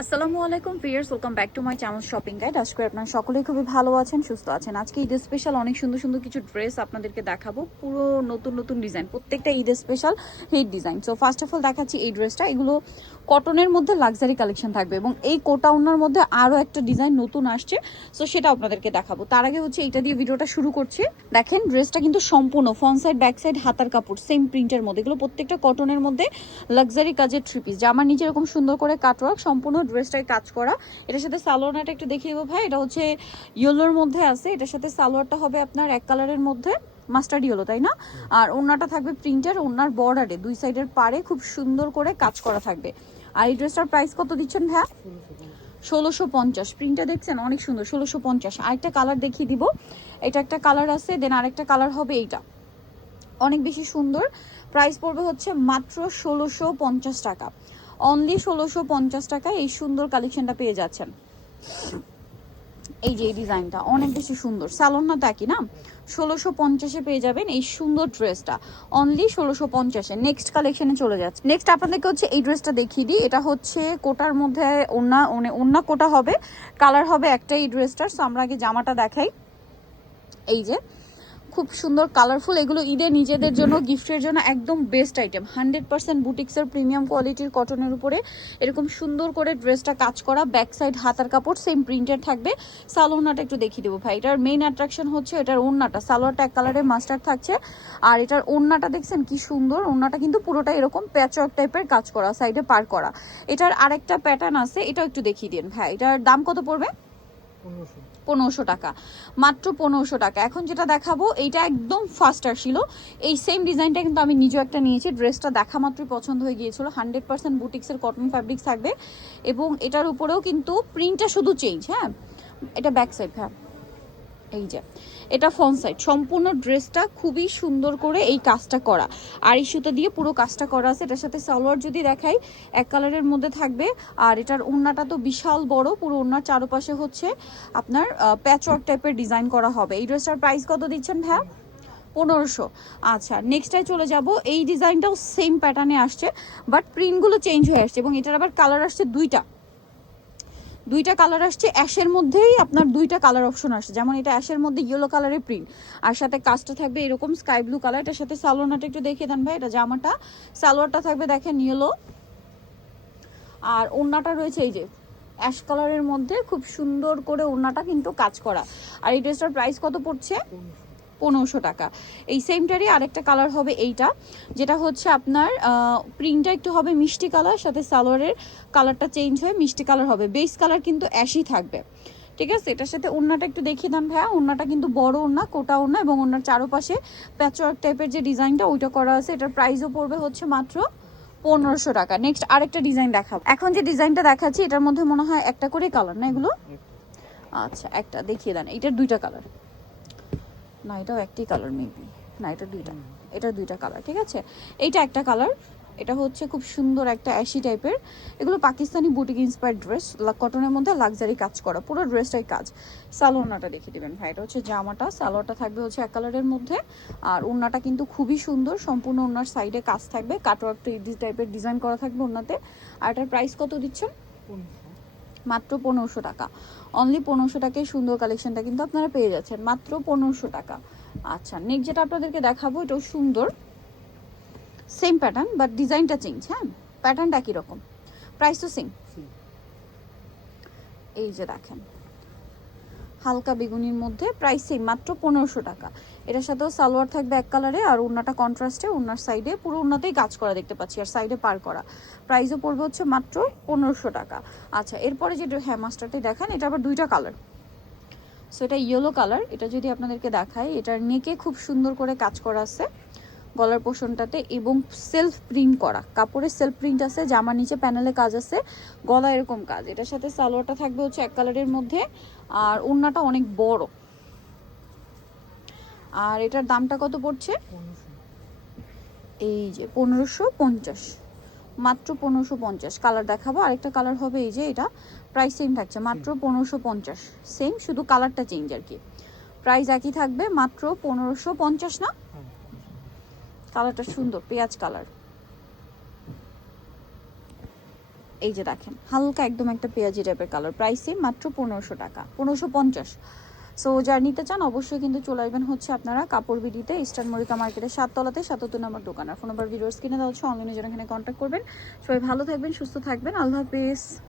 আসসালামু আলাইকুম viewers, welcome back to my channel shopping guide. আজকে আপনারা সকলেই খুবই ভালো আছেন, সুস্থ আছেন। আজকে ঈদ স্পেশাল অনেক সুন্দর সুন্দর কিছু ড্রেস আপনাদেরকে দেখাবো, পুরো নতুন নতুন ডিজাইন, প্রত্যেকটা Eid special hit design. So first of all দেখাচ্ছি এই ড্রেসটা। এগুলো কটনের মধ্যে লাক্সারি কালেকশন থাকবে এবং এই কোটা ওনার মধ্যে আরও একটা ডিজাইন নতুন আসছে, সো সেটা আপনাদেরকে দেখাবো। তার আগে হচ্ছে এইটা দিয়ে ভিডিওটা শুরু করছি। দেখেন ড্রেসটা কিন্তু সম্পূর্ণ ফ্রন্ট সাইড ব্যাক সাইড হাতার কাপড় সেম প্রিন্টের মধ্যে, এগুলো প্রত্যেকটা কটনের মধ্যে লাক্সারি কাজের থ্রি পিস, জামার নিচে এরকম সুন্দর করে কাটওয়ার্ক, সম্পূর্ণ ড্রেসটাই কাজ করা। এটার সাথে সালোয়ারটা একটু দেখিয়ে দেবো ভাই। এটা হচ্ছে ইয়েলোর মধ্যে আছে, এটার সাথে সালোয়ারটা হবে আপনার এক কালারের মধ্যে, মাস্টার্ড ইয়েলো, তাই না? আর ওড়নাটা থাকবে প্রিন্টার, ওড়নার বর্ডারে দুই সাইডের পাড়ে খুব সুন্দর করে কাজ করা থাকবে। আর এই ড্রেসটার প্রাইস কত দিচ্ছেন ভাই? 1650। প্রিন্টটা দেখছেন অনেক সুন্দর, 1650। আরেকটা কালার দেখিয়ে দিব, এটা একটা কালার আছে, দেন আরেকটা কালার হবে এইটা, অনেক বেশি সুন্দর। প্রাইস পড়বে হচ্ছে মাত্র 1650 টাকা, অনলি 1650 টাকায় এই সুন্দর কালেকশনটা পেয়ে যাচ্ছেন। এই যে এই ডিজাইনটা অনেক বেশি সুন্দর, স্যালন না তা কি না, 1650-এ পেয়ে যাবেন এই সুন্দর ড্রেসটা, অনলি 1650-এ। নেক্সট কালেকশনে চলে যাচ্ছে। নেক্সট আপনাদেরকে হচ্ছে এই ড্রেসটা দেখিয়ে দিই। এটা হচ্ছে কোটার মধ্যে ওন্না কোটা হবে, কালার হবে একটাই এই ড্রেসটার। সো আমরা আগে জামাটা দেখাই। এই যে খুব সুন্দর কালারফুল, এগুলো ঈদে নিজেদের জন্য গিফটের জন্য একদম বেস্ট আইটেম। 100% বুটিক্সের প্রিমিয়াম কোয়ালিটির কটনের উপরে এরকম সুন্দর করে ড্রেসটা কাজ করা, ব্যাক সাইড হাতার কাপড় সেম প্রিন্টের থাকবে। সালোয়ারটা একটু দেখিয়ে দেবো ভাই। এটার মেইন অ্যাট্রাকশন হচ্ছে এটার ওড়নাটা, সালোয়ারটা এক কালারের মাস্টার্ড থাকছে, আর এটার ওড়নাটা দেখছেন কি সুন্দর। ওড়নাটা কিন্তু পুরোটা এরকম প্যাচওয়ার্ক টাইপের কাজ করা, সাইডে পার করা। এটার আরেকটা প্যাটার্ন আছে, এটাও একটু দেখিয়ে দিন ভাই। এটার দাম কত পড়বে? 1500 টাকা, মাত্র 1500 টাকা। এখন যেটা দেখাবো এইটা একদম ফার্স্ট আসছিল, এই সেম ডিজাইনটা কিন্তু আমি নিজেও একটা নিয়েছি। ড্রেসটা দেখা মাত্রই পছন্দ হয়ে গিয়েছিল। 100% বুটিক্সের কটন ফ্যাব্রিক্স থাকবে এবং এটার উপরেও কিন্তু প্রিন্টটা শুধু চেঞ্জ। হ্যাঁ, এটা ব্যাক সাইড, হ্যাঁ এই যে এটা ফ্রন্ট সাইড। সম্পূর্ণ ড্রেসটা খুবই সুন্দর করে এই কাজটা করা, আর এই সুতো দিয়ে পুরো কাজটা করা আছে। এটার সাথে সালোয়ার যদি দেখাই এক কালারের মধ্যে থাকবে, আর এটার ওড়নাটা তো বিশাল বড়, পুরো ওড়নার চারপাশে হচ্ছে আপনার প্যাচওয়ার্ক টাইপের ডিজাইন করা হবে। এই ড্রেসটার প্রাইস কত দিচ্ছেন ভাইয়া? 1500। আচ্ছা নেক্সটটাই চলে যাব। এই ডিজাইনটাও সেম প্যাটার্নে আসছে, বাট প্রিন্টগুলো চেঞ্জ হয়ে আসছে এবং এটার আবার কালার আসছে দুইটা কালার আসছে। অ্যাশের মধ্যেই আপনার দুইটা কালার অপশন আসছে, যেমন এটা অ্যাশের মধ্যে ইয়েলো কালারের প্রিন্ট, আর সাথে কাজটা থাকবে এরকম স্কাই ব্লু কালার। এটার সাথে সালোয়ারটা একটু দেখিয়ে দেন ভাই। এটা জামাটা, সালোয়ারটা থাকবে দেখেন ইয়েলো, আর ওড়নাটা রয়েছে এই যে অ্যাশ কালারের মধ্যে, খুব সুন্দর করে ওড়নাটা কিন্তু কাজ করা। আর এই ড্রেসটার প্রাইস কত পড়ছে? 1500 টাকা। এই সেমটারই আরেকটা কালার হবে এইটা, যেটা হচ্ছে আপনার প্রিন্টটা একটু হবে মিষ্টি কালার, সাথে সালোয়ারের কালারটা চেঞ্জ হয়ে মিষ্টি কালার হবে। বেস কালার কিন্তু অ্যাশই থাকবে, ঠিক আছে। এটার সাথে ওড়নাটা একটু দেখিয়ে দেন ভাইয়া। ওড়নাটা কিন্তু বড় ওড়না, কোটা ওড়না, এবং ওড়নার চারপাশে প্যাচওয়ার্ক টাইপের যে ডিজাইনটা ওইটা করা আছে। এটার প্রাইসও পড়বে হচ্ছে মাত্র 1500 টাকা। নেক্সট আরেকটা ডিজাইন দেখাবো। এখন যে ডিজাইনটা দেখাচ্ছি এটার মধ্যে মনে হয় একটা করে কালার না এগুলো? আচ্ছা একটা দেখিয়ে দেন। এটার দুইটা কালার না, এটাও একটি কালার মেবি, না এটা দুইটা কালার, ঠিক আছে। এইটা একটা কালার, এটা হচ্ছে খুব সুন্দর একটা অ্যাশি টাইপের। এগুলো পাকিস্তানি বুটিক ইন্সপায়ার্ড ড্রেস, কটনের মধ্যে লাক্সারি কাজ করা, পুরো ড্রেসটাই কাজ। সালোয়ারটা দেখিয়ে দেবেন ভাই। এটা হচ্ছে জামাটা, সালোয়ারটা থাকবে হচ্ছে এক কালারের মধ্যে, আর ওড়নাটা কিন্তু খুবই সুন্দর, সম্পূর্ণ ওড়নার সাইডে কাজ থাকবে, কাটওয়ার্ক টাইপের ডিজাইন করা থাকবে ওড়নাতে। আর এটার প্রাইস কত দিচ্ছেন? মাত্র 1500 টাকা, অনলি 1500 টাকায় সুন্দর কালেকশনটা কিন্তু আপনারা পেয়ে যাচ্ছেন মাত্র 1500 টাকা। আচ্ছা নেক্সট যেটা আপনাদেরকে দেখাবো এটাও সুন্দর, সেম প্যাটার্ন বাট ডিজাইনটা চেঞ্জ। হ্যাঁ, প্যাটার্নটা একই রকম, প্রাইস তো সেম। এই যে দেখেন হালকা বেগুনির মধ্যে, প্রাইস সেম মাত্র 1500 টাকা। এটার সাথেও সালোয়ার থাকবে এক কালারে, আর ওড়নাটা কন্ট্রাস্টে, ওড়নার সাইডে পুরো ওড়নাতেই কাজ করা দেখতে পাচ্ছি, আর সাইডে পার করা। প্রাইসও পড়বে হচ্ছে মাত্র 1500 টাকা। আচ্ছা এরপরে যে হ্যাঁ মাস্টারটাই দেখান, এটা আবার দুইটা কালার। সো এটা ইয়েলো কালার, এটা যদি আপনাদেরকে দেখাই, এটার নেকে খুব সুন্দর করে কাজ করা আছে গলার পোর্শনটাতে, এবং সেলফ প্রিন্ট করা কাপড়ের সেলফ প্রিন্ট আছে, জামার নিচে প্যানেলে কাজ আছে, গলা এরকম কাজ। এটার সাথে সালোয়ারটা থাকবে হচ্ছে এক কালারের মধ্যে, আর ওড়নাটা অনেক বড়। আর এটার দামটা কত পড়ছে? এই যে 1550, মাত্র 1550। কালার দেখাবো, আরেকটা কালার হবে এই যে, এটা প্রাইস সেম থাকছে মাত্র 1550, সেম শুধু কালারটা চেঞ্জ আর কি। প্রাইস একই থাকবে মাত্র 1550 না? কালারটা সুন্দর, পেঁয়াজ কালার। এই যে দেখেন হালকা একদম একটা পেঁয়াজি টাইপের কালার, প্রাইসে মাত্র 1500 টাকা, 1550। সো যারা নিতে চান অবশ্যই কিন্তু চলে আসবেন হচ্ছে আপনারা কাপড় বিডিতে, ইস্টার্ন মরিকা মার্কেটের 7 তলাতে 77 নম্বর দোকান। আর ফোন নাম্বার ভিডিওস কিনে দেওয়া হচ্ছে, অনলাইনে যারা এখানে কন্ট্যাক্ট করবেন। সবাই ভালো থাকবেন, সুস্থ থাকবেন, আল্লাহ হাফেজ।